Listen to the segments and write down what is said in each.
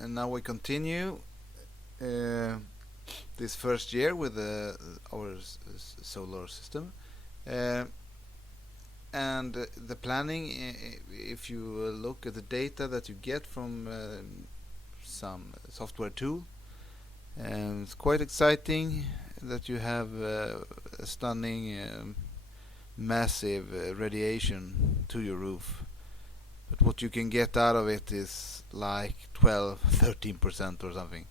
and now we continue this first year with our solar system. Uh, and the planning, if you look at the data that you get from some software tool, it's quite exciting that you have a stunning massive radiation to your roof, but what you can get out of it is like 12-13% or something.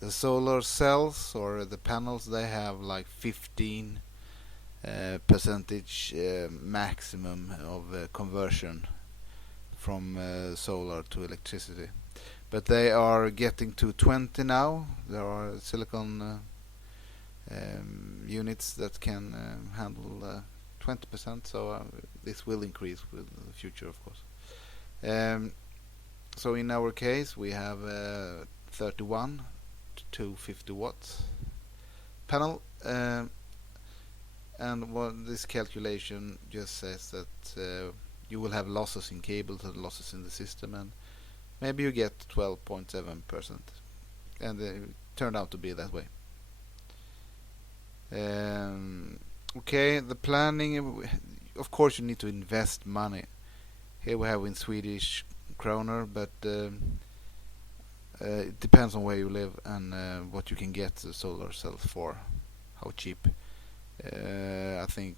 The solar cells or the panels, they have like 15 percentage maximum of conversion from solar to electricity, but they are getting to 20 now. There are silicon units that can handle 20%, so this will increase with the future, of course. So in our case we have 31 to 50 watts panel, and what this calculation just says that you will have losses in cables and losses in the system, and maybe you get 12.7%, and it turned out to be that way. Okay, the planning, of course you need to invest money. Here we have in Swedish kroner, but it depends on where you live and what you can get the solar cells for, how cheap. I think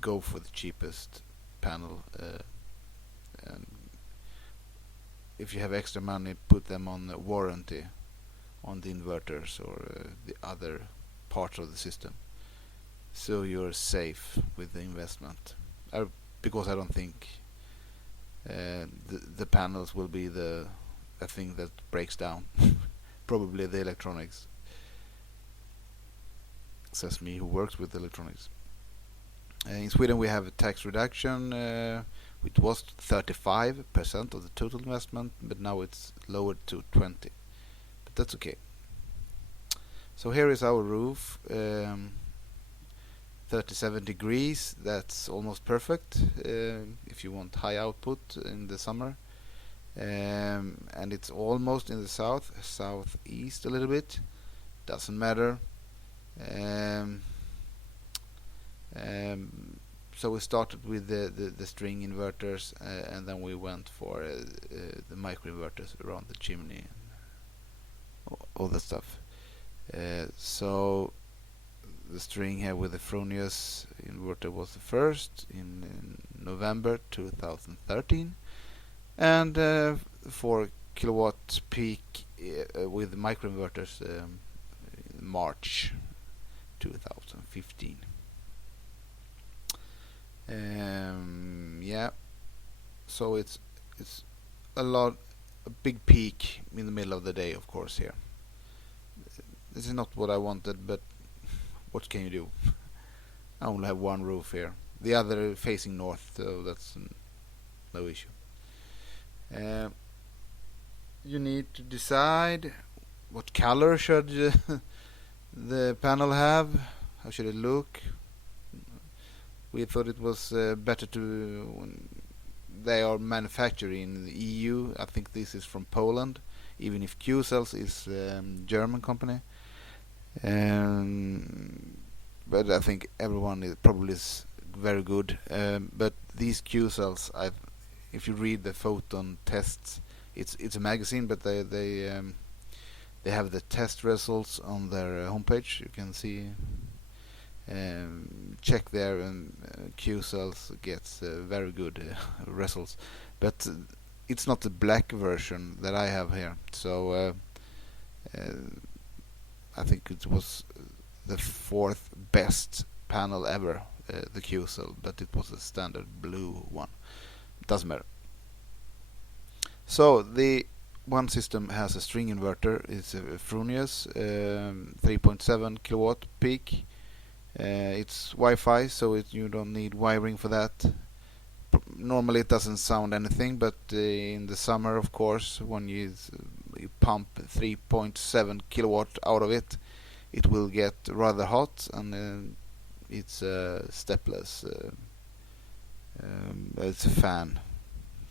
go for the cheapest panel, and if you have extra money, put them on the warranty on the inverters or the other parts of the system, so you're safe with the investment. Because I don't think the panels will be the thing that breaks down. Probably the electronics. Says me, who works with electronics. In Sweden we have a tax reduction. It was 35% of the total investment, but now it's lowered to 20%. But that's okay. So here is our roof. 37 degrees, that's almost perfect if you want high output in the summer. And it's almost in the southeast a little bit. Doesn't matter. So we started with the string inverters, and then we went for the micro inverters around the chimney and all that stuff. So the string here with the Fronius inverter was the first in November 2013, and 4 kilowatt peak with microinverters in March 2015. Yeah, so it's a big peak in the middle of the day, of course. Here, this is not what I wanted, but what can you do? I only have one roof here, the other facing north, so that's no issue. You need to decide what color should the panel have, how should it look. We thought it was better to, they are manufactured in the EU. I think this is from Poland, even if Q-Cells is German company. But I think everyone probably is very good. But these Q-Cells, if you read the photon tests, it's a magazine, but they have the test results on their homepage. You can see, check there, and Q-Cells gets very good results. But it's not the black version that I have here. So I think it was the 4th best panel ever, the Q-Cell, but it was a standard blue one. Doesn't matter. So the one system has a string inverter. It's a Fronius 3.7 kilowatt peak. It's Wi-Fi, so you don't need wiring for that. Normally it doesn't sound anything, but in the summer, of course, when you pump 3.7 kilowatt out of it, it will get rather hot, and it's stepless. It's a fan,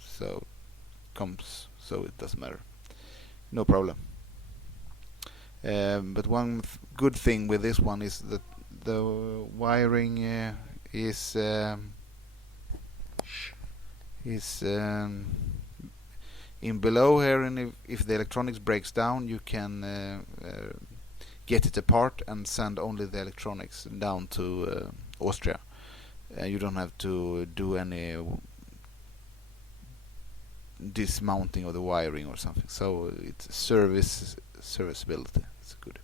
so it doesn't matter. no problem. But one good thing with this one is that the wiring is in below here, and if the electronics breaks down, you can get it apart and send only the electronics down to Austria. You don't have to do any dismounting of the wiring or something. So it's serviceability. It's good.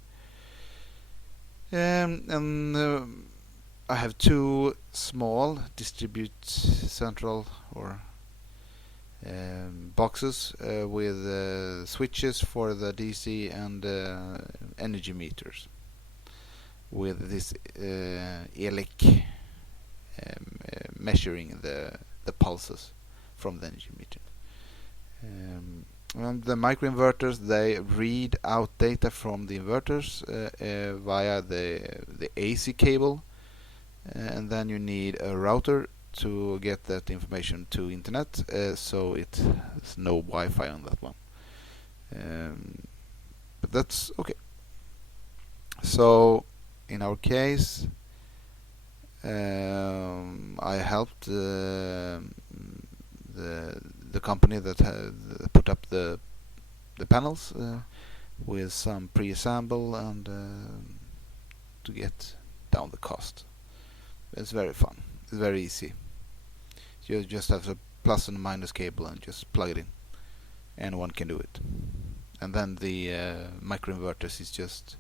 And I have two small distribute central or boxes with switches for the DC and energy meters with this ELEC measuring the pulses from the energy meter. And the microinverters, they read out data from the inverters via the AC cable, and then you need a router to get that information to internet, so it's no Wi-Fi on that one. But that's okay. So in our case, I helped the company that put up the panels with some pre-assemble and to get down the cost. It's very fun. It's very easy. You just have a plus and minus cable and just plug it in. Anyone can do it. And then the microinverters is just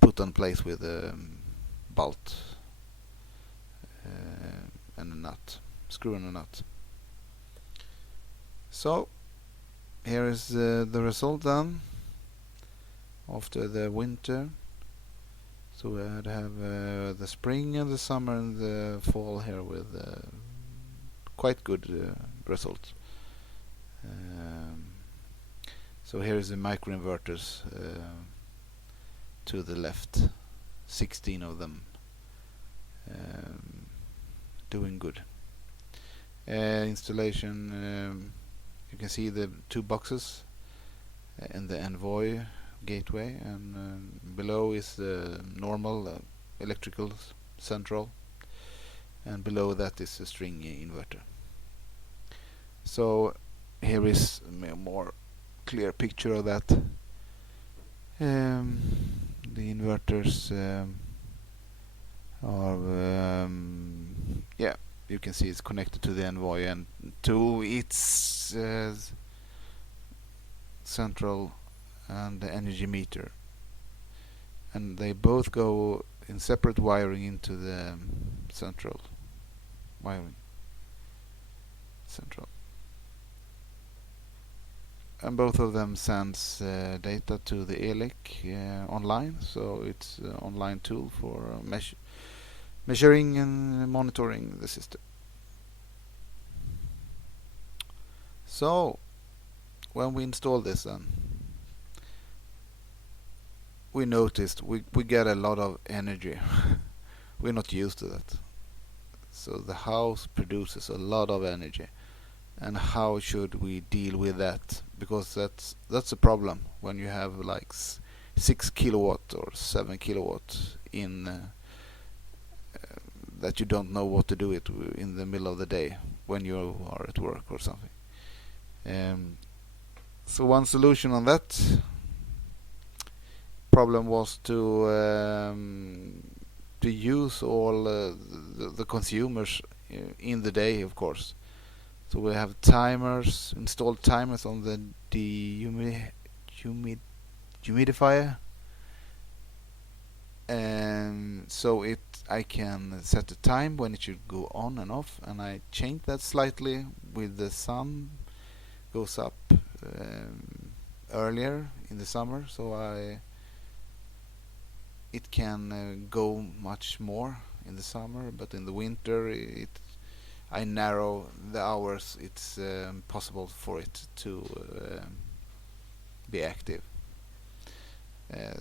put on place with a bolt and a nut, screw and a nut. So here is the result then after the winter. So we had have the spring and the summer and the fall here with quite good results. So here is the microinverters to the left, 16 of them, doing good. Installation, you can see the two boxes in the Envoy gateway, and below is the normal electrical central, and below that is a string inverter. So here is a more clear picture of that. The inverters are yeah, you can see it's connected to the Envoy and to its central and the energy meter, and they both go in separate wiring into the central wiring and both of them sends data to the ELEC online, so it's an online tool for measuring and monitoring the system. So when we install this, then we noticed we get a lot of energy. We're not used to that. So the house produces a lot of energy, and how should we deal with that? Because that's a problem when you have like 6 kilowatt or 7 kilowatt in that you don't know what to do it in the middle of the day when you are at work or something. So one solution on that problem was to use all the consumers in the day, of course. So we have timers, installed timers on the humidifier, and so I can set the time when it should go on and off, and I change that slightly with the sun goes up earlier in the summer, so it can go much more in the summer, but in the winter I narrow the hours it's possible for it to be active.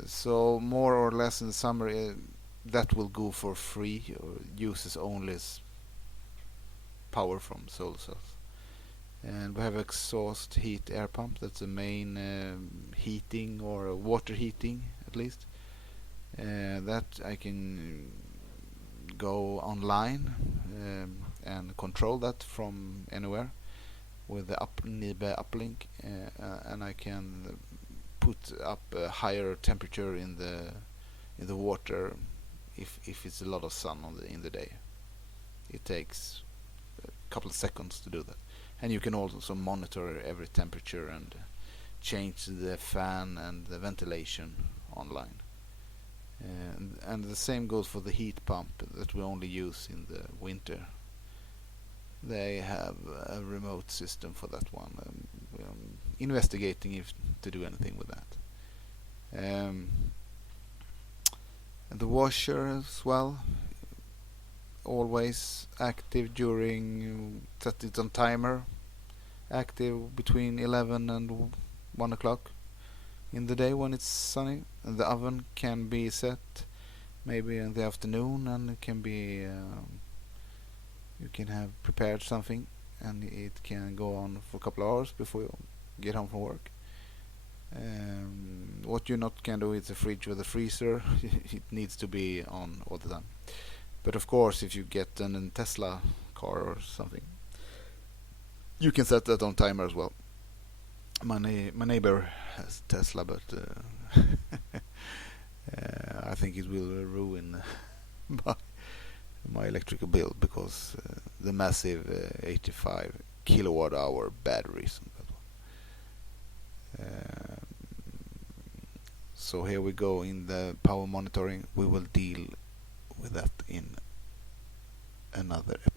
So more or less in the summer that will go for free, or uses only power from solar cells. And we have exhaust heat air pump. That's the main heating or water heating at least. That I can go online and control that from anywhere with the NIBE uplink, and I can put up a higher temperature in the water if it's a lot of sun in the day. It takes a couple of seconds to do that, and you can also monitor every temperature and change the fan and the ventilation online. And the same goes for the heat pump that we only use in the winter. They have a remote system for that one. Investigating if to do anything with that. And the washer as well, always active during, set it on timer, active between 11 and 1 o'clock in the day when it's sunny. And the oven can be set maybe in the afternoon, and it can be you can have prepared something and it can go on for a couple of hours before you get home from work. What you not can do is a fridge or the freezer. It needs to be on all the time. But of course, if you get a Tesla car or something, you can set that on timer as well. My neighbor has Tesla, but I think it will ruin my electrical bill because the massive 85 kilowatt hour batteries on that one. So here we go in the power monitoring. We will deal with that in another episode.